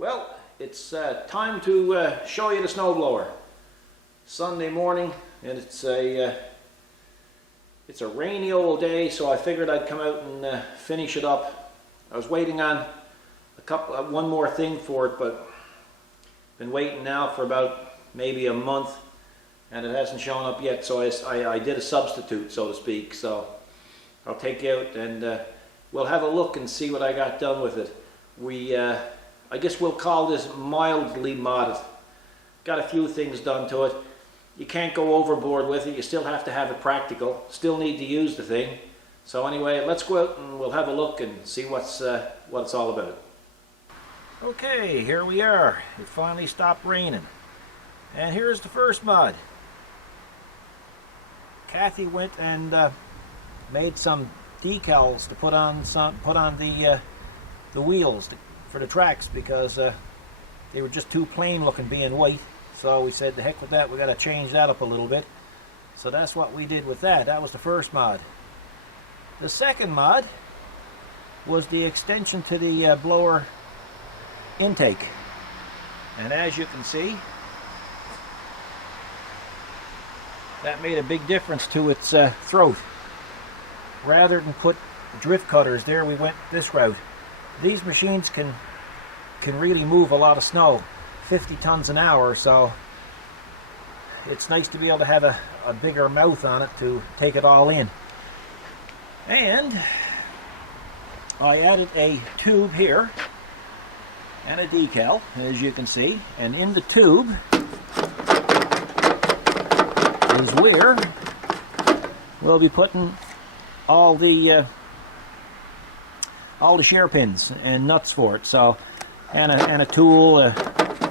Well, it's time to show you the snowblower. Sunday morning, and it's a rainy old day, so I figured I'd come out and finish it up. I was waiting on one more thing for it, but been waiting now for about maybe a month, and it hasn't shown up yet. So I did a substitute, so to speak. So I'll take you out and we'll have a look and see what I got done with it. I guess we'll call this mildly modded. Got a few things done to it. You can't go overboard with it. You still have to have it practical. Still need to use the thing. So anyway, let's go out and we'll have a look and see what it's all about. Okay, here we are. It finally stopped raining. And here's the first mod. Kathy went and made some decals to put on the wheels for the tracks, because they were just too plain looking being white. So we said, the heck with that, we got to change that up a little bit. So that's what we did with that. That was the first mod. The second mod was the extension to the blower intake. And as you can see, that made a big difference to its throat. Rather than put drift cutters there, we went this route. These machines can really move a lot of snow, 50 tons an hour, so it's nice to be able to have a bigger mouth on it to take it all in. And I added a tube here and a decal, as you can see, and in the tube is where we'll be putting all the share pins and nuts for it. So, and a tool,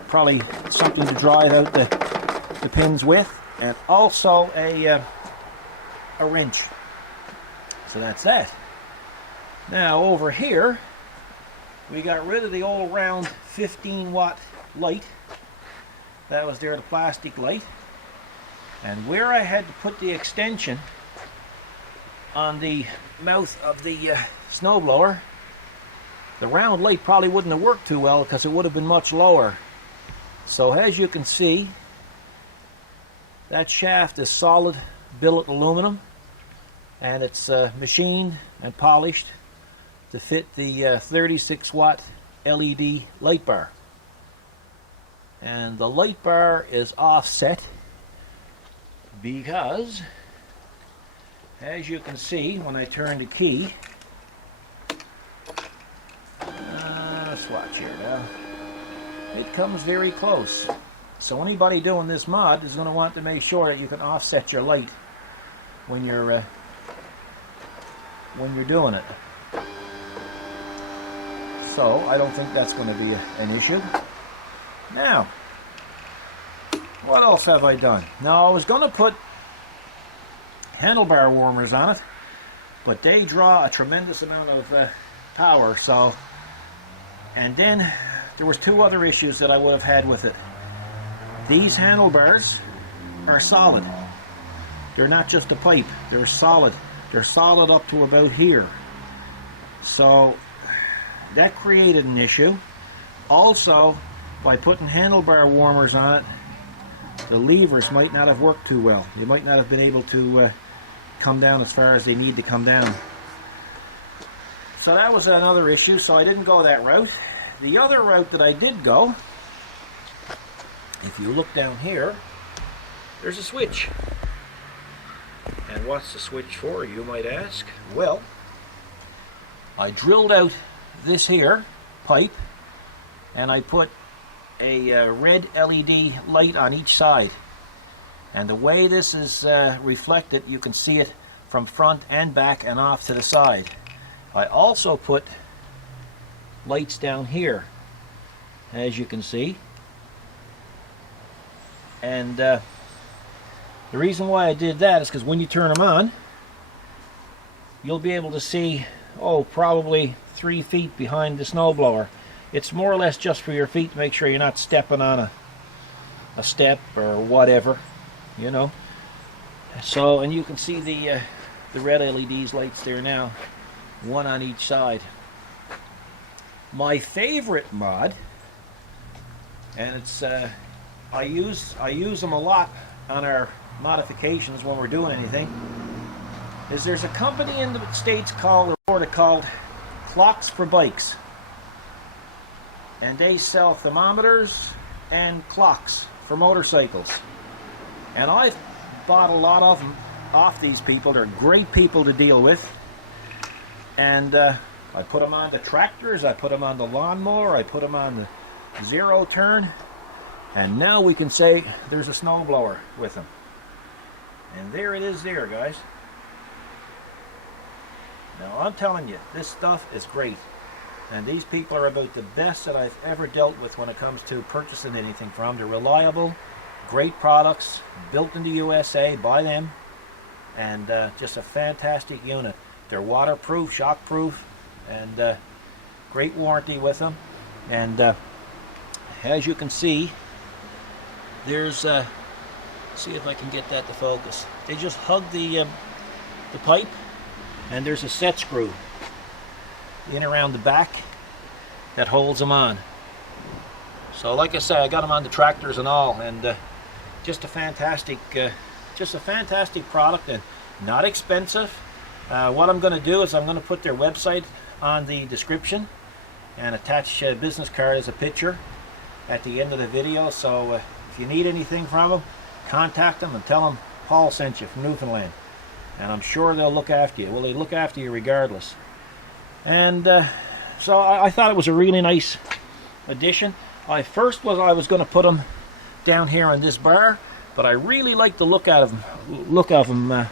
probably something to drive out the pins with, and also a wrench. So that's that. Now over here, we got rid of the old round 15-watt light. That was there, the plastic light. And where I had to put the extension on the mouth of the snowblower, the round light probably wouldn't have worked too well because it would have been much lower. So as you can see, that shaft is solid billet aluminum, and it's machined and polished to fit the 36-watt LED light bar. And the light bar is offset because, as you can see when I turn the key, let's watch here now, it comes very close. So anybody doing this mod is going to want to make sure that you can offset your light when you're doing it. So I don't think that's going to be an issue. Now, what else have I done? Now, I was going to put handlebar warmers on it, but they draw a tremendous amount of power. So, and then there was two other issues that I would have had with it. These handlebars are solid. They're not just a pipe. They're solid. They're solid up to about here. So that created an issue. Also, by putting handlebar warmers on it, the levers might not have worked too well. They might not have been able to come down as far as they need to come down. So that was another issue, so I didn't go that route. The other route that I did go, if you look down here, there's a switch. And what's the switch for, you might ask? Well, I drilled out this here pipe, and I put a red LED light on each side. And the way this is reflected, you can see it from front and back and off to the side. I also put lights down here, as you can see. And the reason why I did that is because when you turn them on, you'll be able to see, probably 3 feet behind the snowblower. It's more or less just for your feet to make sure you're not stepping on a step or whatever, you know. So, and you can see the red LEDs lights there now, one on each side. My favorite mod and it's I use them a lot on our modifications when we're doing anything. There's a company in the States called Clocks for Bikes, and they sell thermometers and clocks for motorcycles, and I've bought a lot of them off these people. They're great people to deal with, and I put them on the tractors, I put them on the lawnmower, I put them on the zero turn, and now we can say there's a snowblower with them. And there it is there, guys. Now I'm telling you, this stuff is great. And these people are about the best that I've ever dealt with when it comes to purchasing anything from. They're reliable, great products, built in the USA by them, and just a fantastic unit. They're waterproof, shockproof, and great warranty with them. And as you can see, there's see if I can get that to focus. They just hug the pipe, and there's a set screw in around the back that holds them on. So like I say, I got them on the tractors and all, and just a fantastic product, and not expensive. What I'm going to do is I'm going to put their website on the description and attach a business card as a picture at the end of the video. So if you need anything from them, contact them and tell them Paul sent you from Newfoundland, and I'm sure they'll look after you. Well, they look after you regardless. And so I thought it was a really nice addition. I was going to put them down here on this bar, but I really like the look of them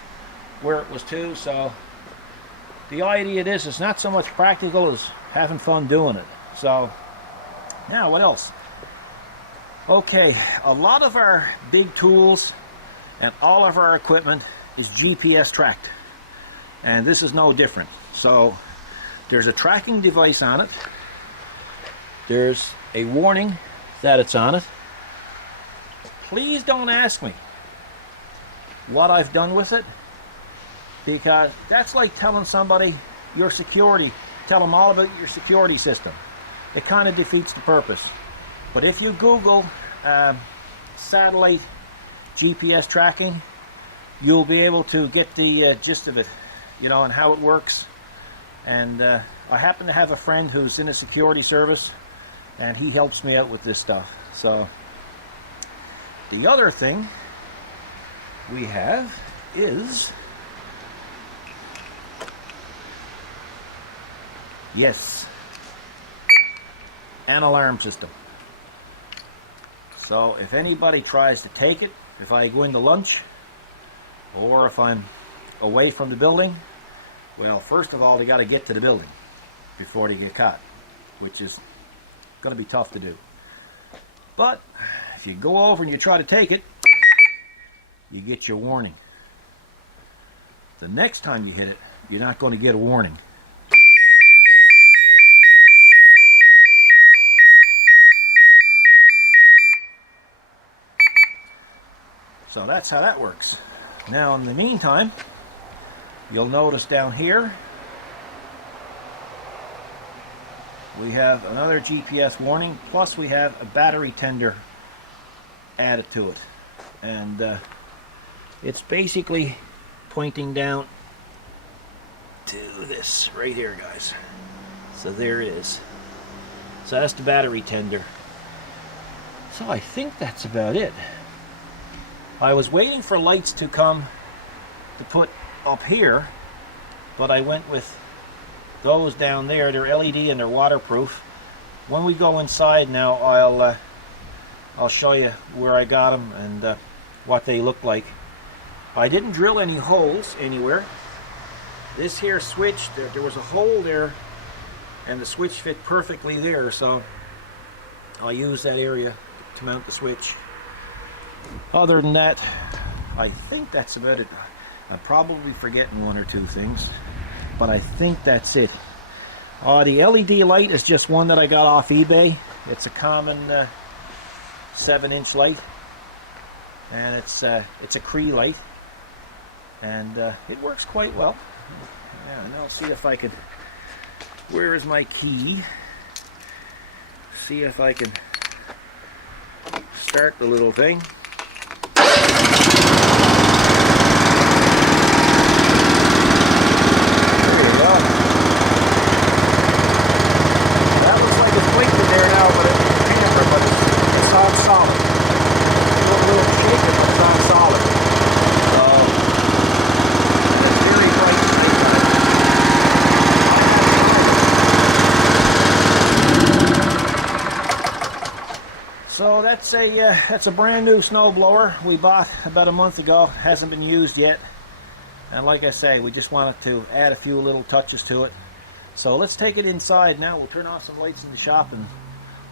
where it was too. So the idea is it's not so much practical as having fun doing it. So now what else? Okay, a lot of our big tools and all of our equipment is GPS tracked, and this is no different. So there's a tracking device on it. There's a warning that it's on it. Please don't ask me what I've done with it, because that's like telling somebody your security, tell them all about your security system. It kind of defeats the purpose. But if you Google satellite GPS tracking, you'll be able to get the gist of it, you know, and how it works. And I happen to have a friend who's in a security service, and he helps me out with this stuff. So the other thing we have is, yes, an alarm system. So if anybody tries to take it, if I go into lunch or if I'm away from the building, well, first of all, they got to get to the building before they get caught, which is going to be tough to do. But if you go over and you try to take it, you get your warning. The next time you hit it, you're not going to get a warning. So that's how that works. Now in the meantime, you'll notice down here we have another GPS warning, plus we have a battery tender added to it. And it's basically pointing down to this right here, guys. So there it is. So that's the battery tender. So I think that's about it. I was waiting for lights to come to put up here, but I went with those down there. They're LED and they're waterproof. When we go inside now, I'll show you where I got them and what they look like. I didn't drill any holes anywhere. This here switch, there was a hole there, and the switch fit perfectly there, so I'll use that area to mount the switch. Other than that, I think that's about it. I'm probably forgetting one or two things, but I think that's it. The LED light is just one that I got off eBay. It's a common 7-inch light, and it's a Cree light, and it works quite well. Yeah, and I'll see if I can. Where is my key? See if I can start the little thing. So that's a brand new snow blower we bought about a month ago. Hasn't been used yet, and like I say, we just wanted to add a few little touches to it. So let's take it inside now. We'll turn off some lights in the shop and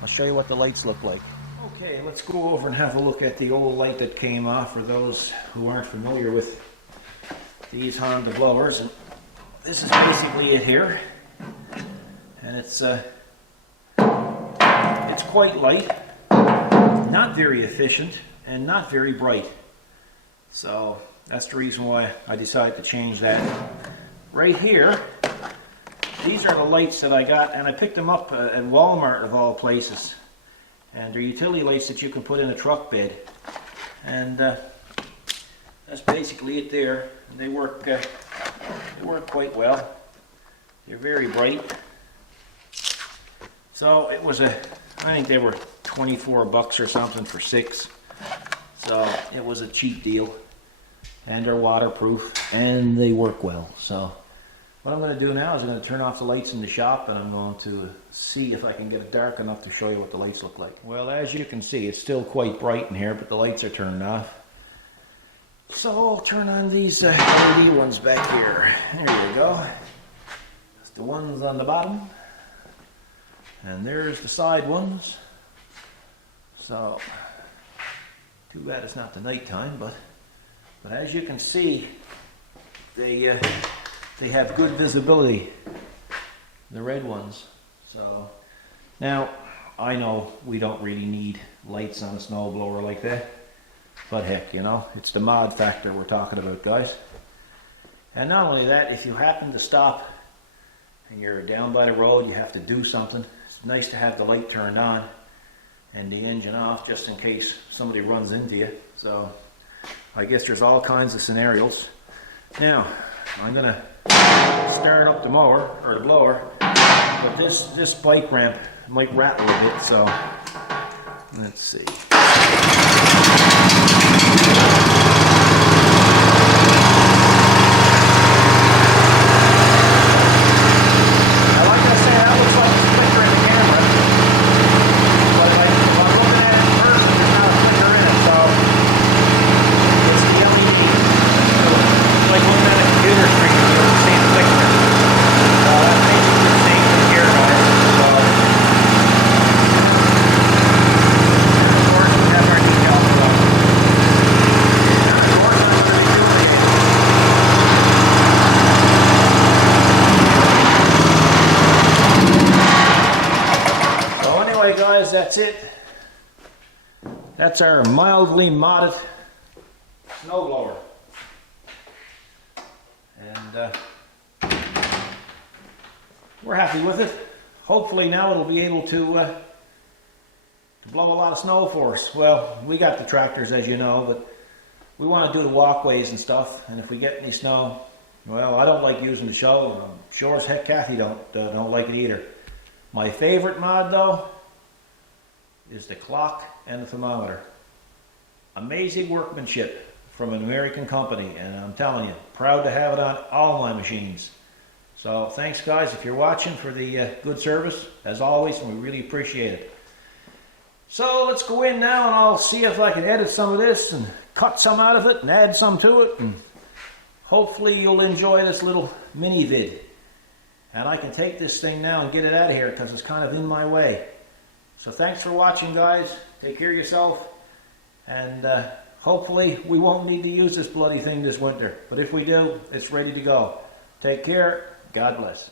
I'll show you what the lights look like. Okay, let's go over and have a look at the old light that came off for those who aren't familiar with these Honda blowers. And this is basically it here, and it's quite light. Not very efficient and not very bright. So that's the reason why I decided to change that. Right here, these are the lights that I got, and I picked them up at Walmart of all places. And they're utility lights that you can put in a truck bed. And that's basically it there. And they work quite well. They're very bright. So it was I think they were 24 bucks or something for 6. So it was a cheap deal, and they're waterproof and they work well. So what I'm going to do now is I'm going to turn off the lights in the shop, and I'm going to see if I can get it dark enough to show you what the lights look like. Well, as you can see, it's still quite bright in here, but the lights are turned off. So I'll turn on these LED ones back here. There you go. That's the ones on the bottom, and there's the side ones. So, too bad it's not the nighttime, but as you can see, they have good visibility, the red ones. So, now, I know we don't really need lights on a snowblower like that, but heck, you know, it's the mod factor we're talking about, guys. And not only that, if you happen to stop and you're down by the road, you have to do something, it's nice to have the light turned on and the engine off, just in case somebody runs into you. So I guess there's all kinds of scenarios. Now I'm gonna start up the mower or the blower, but this bike ramp might rattle a bit, so let's see. Guys, that's it. That's our mildly modded snowblower, and we're happy with it. Hopefully now it'll be able to blow a lot of snow for us. Well, we got the tractors, as you know, but we want to do the walkways and stuff, and if we get any snow, well, I don't like using the shovel. I'm sure as heck Kathy don't like it either. My favorite mod, though, is the clock and the thermometer. Amazing workmanship from an American company, and I'm telling you, proud to have it on all my machines. So thanks, guys, if you're watching, for the good service as always, and we really appreciate it. So let's go in now, and I'll see if I can edit some of this and cut some out of it and add some to it, and hopefully you'll enjoy this little mini vid. And I can take this thing now and get it out of here because it's kind of in my way. So thanks for watching, guys. Take care of yourself, and hopefully we won't need to use this bloody thing this winter. But if we do, it's ready to go. Take care. God bless.